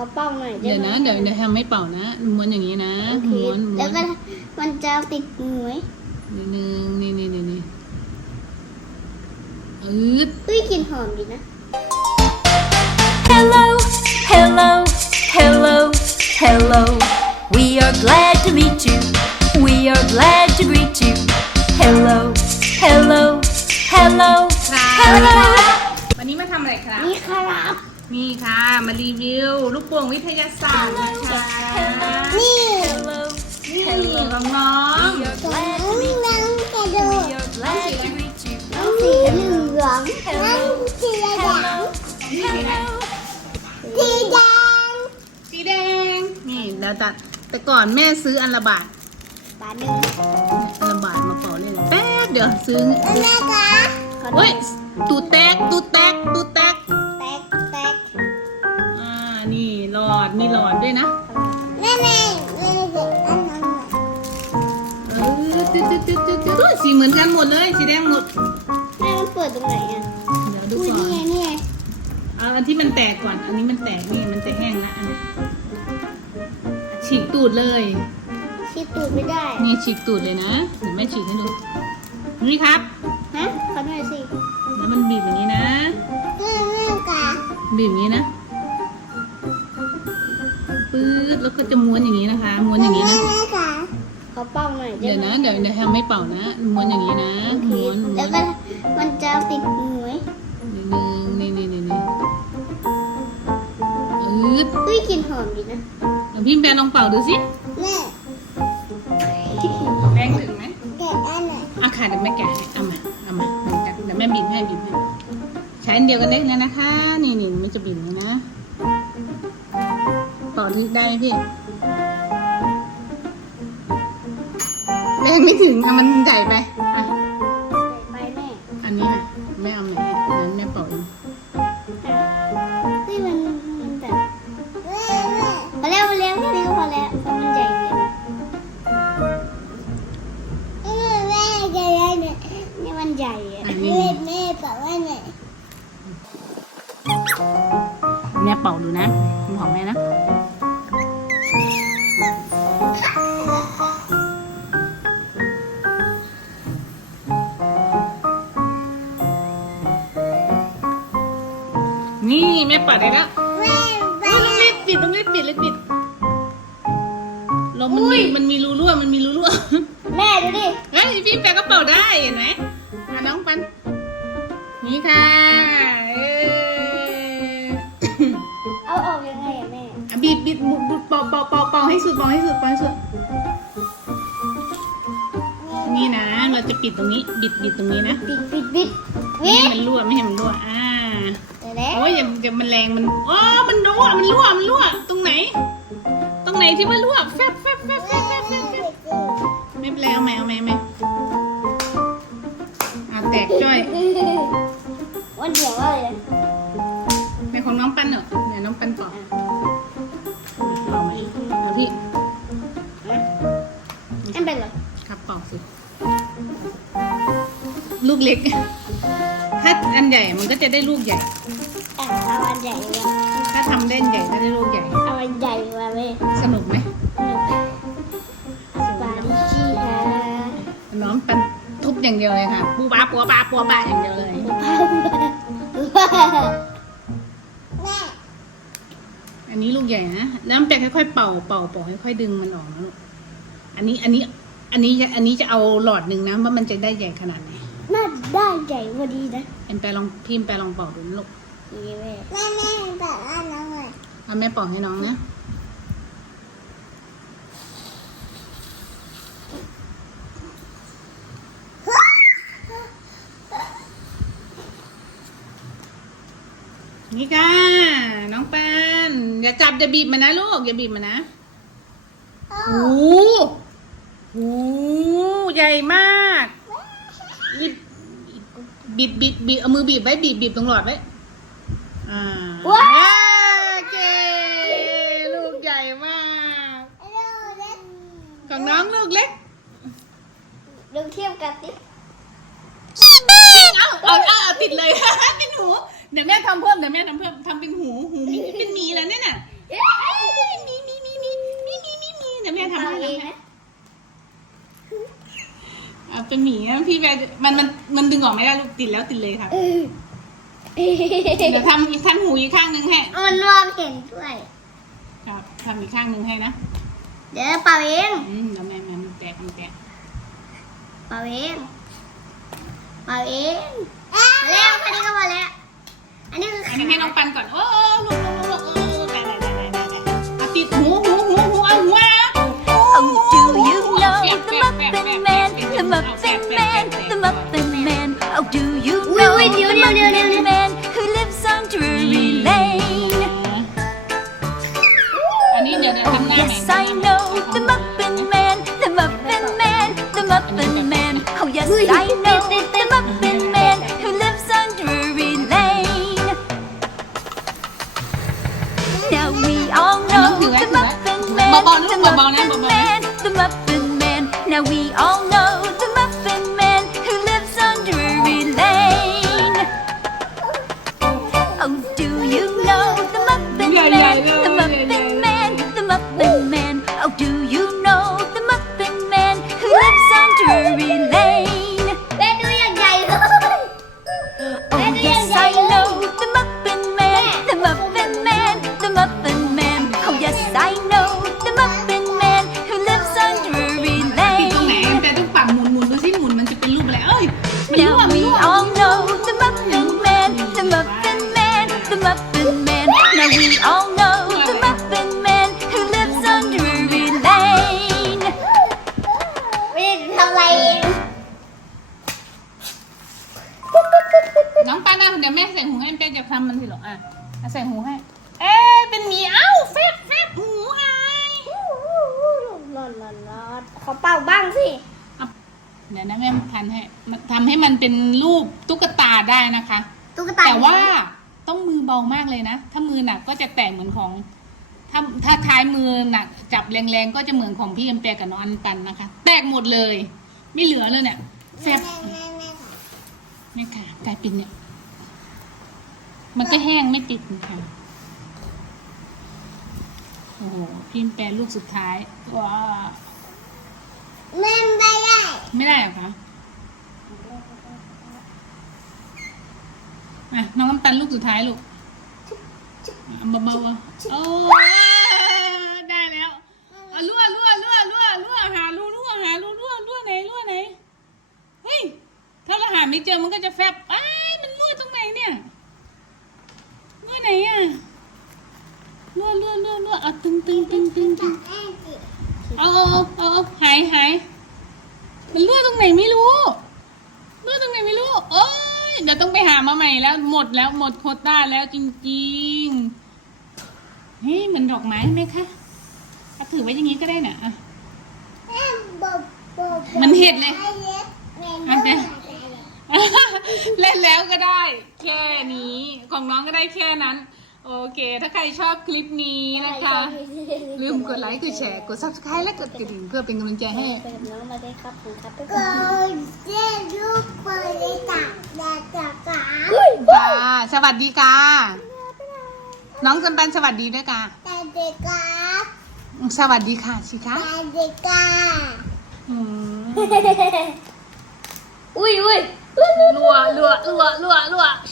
เขาเป้าหน่อยเดี๋ยวนะเดี๋ยวเดี๋ยวทำไม่เป่านะม้วนอย่างนี้นะโอเคม้วนม้วแล้วนก็มันจะติดมือไหมนิดนึงนี่นี่นี่นี่อืดเฮ้ยกลิ่นหอมดีนะ Hello, hello, hello, hello. We are glad to meet you. We are glad to greet you. Hello, hello, hello, ครับ hello. วันนี้มาทำอะไรครับ นี่ครับ นี่ค่ะ มารีวิว ลูกโป่งวิทยาศาสตร์นะคะนี่ Hello, นี่ของน้อง we are น้ glad อง to meet น้องกระโด you. ด We are glad to greet you. น้องสีเหลืองน้องสีเหลือง Hello, สีแดงสีแดง นี่แล้วแต่แต่ก่อนแม่ซื้ออันละบาทบาทหนึ่งอันละบาทมาเป่าเล่นแป๊บเดี๋ยวซื้อ แม่คะขอดูเฮ้ย ตูแตกตูแตกตูแตกแต หลอดด้วยนะแม่แม่แม่เด็กอันนั้นน่ะเออตึ๊ดตึ๊ดตึ๊ดตึ๊ดตึ๊ดสีเหมือนกันหมดเลย สีแดงหมด แม่มันเปิดตรงไหนอะเดี๋ยวดูอุ้ยก่อนนี่ไงนี่ไงเอาอันที่มันแตกก่อน อันนี้มันแตกนี่มันจะแห้งละอันนี้ฉีกตูดเลยชิดตูดไม่ได้นี่ฉีกตูดเลยนะเดี๋ยวแม่ฉีกให้ดู นี่ครับ ฮะขอหน่อยสิแล้วมันบีบอย่างนี้นะ แม่แม่กะบีบอย่างนี้นะ จะม้วนอย่างนี้นะคะ ม้วนอย่างนี้นะแม่กะขอเป้าหน่อยเดี๋ยวนะเดี๋ยวเดี๋ยวทำไม่เป่านะ ม้วนอย่างนี้นะโอเคม้วนม้วแล้วนก็มันจะติดมือไหมนิดนึงนี่นี่นี่นี่อืดเฮ้ยกลิ่นหอมดีนะเดี๋ยวพี่แบนลองเป่าดูสิแม่แรงถึงไหมแกะอันไหนอะค่ะเดี๋ยวแม่แกะให้เอามาเอามาเหมือนกันเดี๋ยวแม่บีบให้บีบให้ใช้อันเดียวกันได้เลยนะคะ นี่นี่มันจะบีบอย่างนี้นะ ต่อที่ได้ไหมพี่แรงไม่ถึงอะมันใหญ่ไป ปัดได้แล้วแม่ไปเฮ้ยต้องรีบปิดต้องรีบปิดเลยปิดลมมันมีมันมีรูรั่วมันมีรูรั่วแม่ดูดิเฮ้ยพี่แปลก็เป่าได้เห็นไหมอะน้องปันนี่ค่ะเออเอาออกยังไงอะแม่อะบีบบีบบุบบุบเป่าเป่าเป่าเป่าให้สุดเป่าให้สุดเป่าให้สุด นี่นะเราจะปิดตรงนี้ บิดบิดตรงนี้นะปิดปิดปิดไม่วิให้มันรั่วไม่ให้มันรั่วอ่า แล้วโอ้ยอย่าอย่ามันแรงมันอ๋อมันรั่วมันรั่วมันรั่วตรงไหน ตรงไหนที่มันรั่วแฟบแฟบแฟบแฟบแฟบแฟบแฟบไม่เป็นไรเอาไหมเอาไหมเอาไหมอ่าแตกจ้อยวันเดียวเลยในของน้องปันเหรอเดี๋ยวน้องปันต่อเอาไหมเอาพี่อันเป็นเหรอครับเป่าสิลูกเล็ก ถ้าอันใหญ่มันก็จะได้ลูกใหญ่ อะเอาอันใหญ่เลยถ้าทำเล่นใหญ่ก็ได้ลูกใหญ่ เอาอันใหญ่มาเลยสนุกไหมปาดิชีค่ะน้องปันทุบอย่างเดียวเลยค่ะปูปลาปัวปลาปัวปลาอย่างเดียวเลยแม่อันนี้ลูกใหญ่นะแล้วมันแปะค่อยๆเป่าเป่าเป่าค่อยๆดึงมันออกนะลูกอันนี้อันนี้อันนี้อันนี้จะเอาหลอดหนึ่งนะว่ามันจะได้ใหญ่ขนาดไหนน่าได้ใหญ่พอดีนะเอ็นแปลลองพิมพ์แปลลองเป่าดูนะลูก นี่แม่แม่แม่แบบอันนั้นเลยเอาแม่ป่าให้น้องนะนี่ค่ะ น้องแป้นอย่าจับอย่าบีบมันนะลูกอย่าบีบมันนะโอ้โหโอ้โหใหญ่มากบบีบบีบบีบเอามือบีบไว้บีบบีบตรงหลอดไว้ อว้าวเก๋ลูกใหญ่มาก ของน้องลูกเล็กลูกเทียบกันสิเอาติดเลย เป็นหู เดี๋ยวแม่ทำเพิ่มเดี๋ยวแม่ทำเพิ่มทำเป็นหูหูมีเป็นหมีแล้วเนี่ยน่ะมีมีมีมีมีมีมีเดี๋ยวแม่ทำให้แล้วแม่เเป็นหมีนะพี่แบร์มันมันมันดึงออกไม่ได้ลูกติดแล้วติดเลยครับ ดี๋ยวทำอีกทั้งหูอีกข้างหนึ่งให้มันมองเห็นด้วย ครับทำอีกข้างหนึ่งให้นะเดี๋ยวเป่าเองอืมแล้วแม่แม่มันแตกมันแตกเป่าเองเป่าเองมาแล้วแค่นี้ก็พอแล้ว อันนี้คืออันนี้ให้น้องปันก่อน โอ้ลูกลูกลูกลูกเออได้ได้ได้ได้ได้ได้เอาติดหูหูหูหูเอาหัว Oh, do you know the Muffin Man, the Muffin Man, the Muffin Yes, I know the Muffin Man who lives on Drury Lane. Now we all know the Muffin Man, the Muffin Man, the Muffin Man. Now we all know Oh, yes, I know the Muffin Man, the Muffin Man, the Muffin Man. Oh, yes, I know the Muffin Man who lives on Drury ติดตรงไหน Lane. แต่ต้องปรับหมุนหมุนดูสิหมุนมันจะเป็นรูปอะไร เอ้ยมันรั่ Now มัน we รั่ว all know the Muffin Man, the Muffin Man, the Muffin Man. Now we all know ส่หูให้แม่จะทำมันสิหรอกอะอะใส่หูให้ เอ๊ะเป็นหมีเอ้าแฟบแฟบหูหายหลอดหลอดหลอดขอเป่าบ้างสิเดี๋ยวนะแม่พันให้มันทำให้มันเป็นรูปตุ๊กตาได้นะคะ ตุ๊กตาแต่ว่าต้องมือเบามากเลยนะ ถ้ามือหนักก็จะแตกเหมือนของ ถ้าถ้าท้ายมือหนักจับแรงๆก็จะเหมือนของพี่เอ็มแปกับน้องอันปันนะคะ แตกหมดเลย ไม่เหลือเลยเนี่ยแฟบไม่ค่ะกลายเป็นเนี่ย มันก็แห้งไม่ติดนะคะโอ้โหพี่เอ็มแปรลูกสุดท้าย ว้าแม่ไม่ได้ ไม่ได้หรอคะอะน้องน้ำตาลลูกสุดท้ายลูกเบาๆอะโอ้ได้แล้วอารั่วรั่วรั่วรั่วรั่วหารูรั่วหารูรั่วรั่วไหนรั่วไหน เฮ้ย ถ้าเราหาไม่เจอมันก็จะแฟบอ้ายมันรั่วตรงไหนเนี่ยรั่วไหนอะรั่วรั่วรั่วรั่วเอาตึงตึงตึงตึงตึงเอาเอาเอาเอาเอาหายหาย มันรั่วตรงไหนไม่รู้รั่วตรงไหนไม่รู้โอ้ยเดี๋ยวต้องไปหามาใหม่แล้วหมดแล้วหมดโควต้าแล้วจริงๆเฮ้ยเหมือนดอกไม้ไหมคะเอาถือไว้อย่างนี้ก็ได้น่ะอะมันเห็ดเลยอันเนี้ยเล่นแล้วก็ได้ แค่นี้ของน้องก็ได้แค่นั้น โอเค ถ้าใครชอบคลิปนี้นะคะ ลืมกดไลค์ กดแชร์ กด subscribe และกดกระดิ่งเพื่อเป็นกำลังใจให้ไปกับน้องมาได้ครับผมครับก็เล่นลูกเปิดในตักแดดจากกาค่ะสวัสดีค่ะ น้องจำปันสวัสดีด้วยค่ะแต่เด็กกาสวัสดีค่ะสิคะแต่เด็กกาอืมอุ้ยอุ้ยรัวรัวรัวรัวรัว